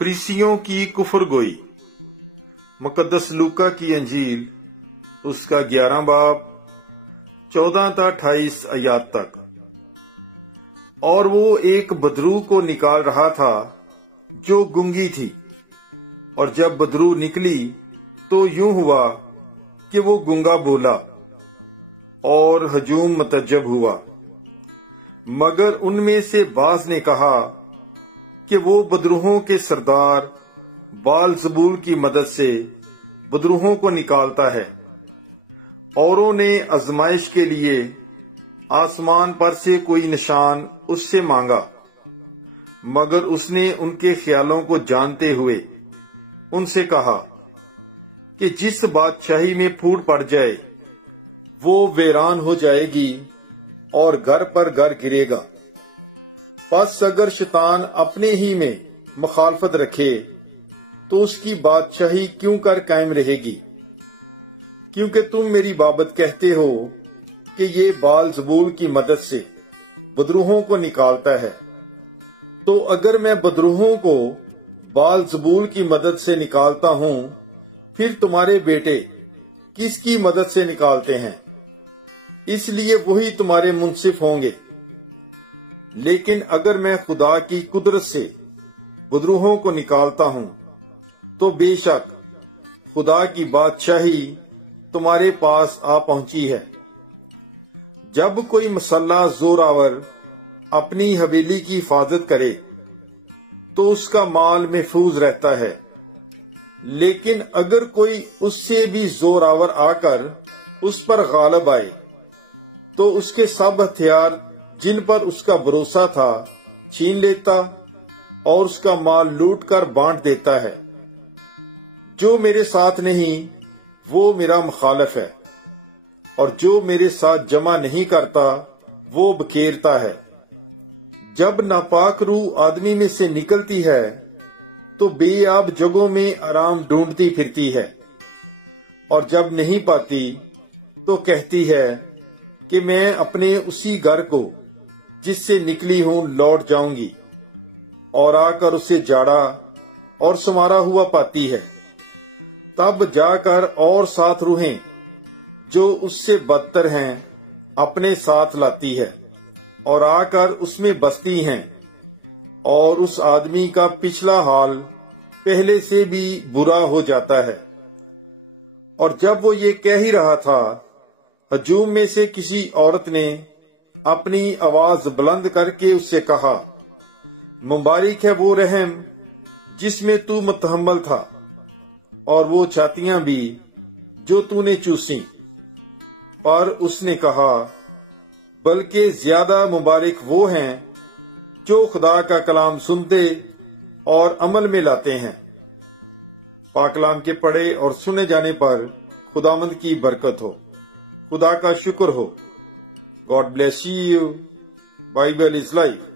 फरीसियों की कुफर गोई। मुकद्दस लूका की अंजील उसका 11 बाब 14 ta 28 आयात तक। और वो एक बदरू को निकाल रहा था जो गूंगी थी, और जब बदरू निकली तो यूं हुआ कि वो गूंगा बोला और हजूम मतज्जब हुआ। मगर उनमें से बाज ने कहा कि वो बदरूहों के सरदार बाल-ज़बूल की मदद से बदरूहों को निकालता है। औरों ने आजमाइश के लिए आसमान पर से कोई निशान उससे मांगा, मगर उसने उनके ख्यालों को जानते हुए उनसे कहा कि जिस बादशाही में फूट पड़ जाए वो वीरान हो जाएगी और घर पर घर गिरेगा। बस अगर शैतान अपने ही में मुखालफत रखे तो उसकी बादशाही क्यों कर कायम रहेगी? क्योंकि तुम मेरी बाबत कहते हो कि ये बाल-ज़बूल की मदद से बदरूहों को निकालता है। तो अगर मैं बदरूहों को बाल-ज़बूल की मदद से निकालता हूं, फिर तुम्हारे बेटे किसकी मदद से निकालते हैं? इसलिए वही तुम्हारे मुंसिफ होंगे। लेकिन अगर मैं खुदा की कुदरत से बदरूहों को निकालता हूं, तो बेशक खुदा की बादशाही तुम्हारे पास आ पहुंची है। जब कोई मसल्ला जोरावर अपनी हवेली की हिफाजत करे तो उसका माल महफूज रहता है। लेकिन अगर कोई उससे भी जोरावर आकर उस पर गालिब आए तो उसके सब हथियार जिन पर उसका भरोसा था छीन लेता और उसका माल लूट कर बांट देता है। जो मेरे साथ नहीं वो मेरा मुखालिफ है, और जो मेरे साथ जमा नहीं करता वो बखेरता है। जब नापाक रूह आदमी में से निकलती है तो बेआब जगहों में आराम ढूंढती फिरती है, और जब नहीं पाती तो कहती है कि मैं अपने उसी घर को जिससे निकली हूं लौट जाऊंगी, और आकर उसे जाड़ा और संवारा हुआ पाती है। तब जाकर और 7 रूहें जो उससे बदतर हैं अपने साथ लाती है और आकर उसमें बसती हैं, और उस आदमी का पिछला हाल पहले से भी बुरा हो जाता है। और जब वो ये कह ही रहा था, हजूम में से किसी औरत ने अपनी आवाज बुलंद करके उससे कहा, मुबारक है वो रहम जिसमें तू मुतहम्मल था, और वो छातियां भी जो तूने चूसी। पर उसने कहा, बल्कि ज्यादा मुबारक वो हैं जो खुदा का कलाम सुनते और अमल में लाते हैं। पाकलाम के पढ़े और सुने जाने पर खुदावंद की बरकत हो। खुदा का शुक्र हो। God bless you. Bible is life.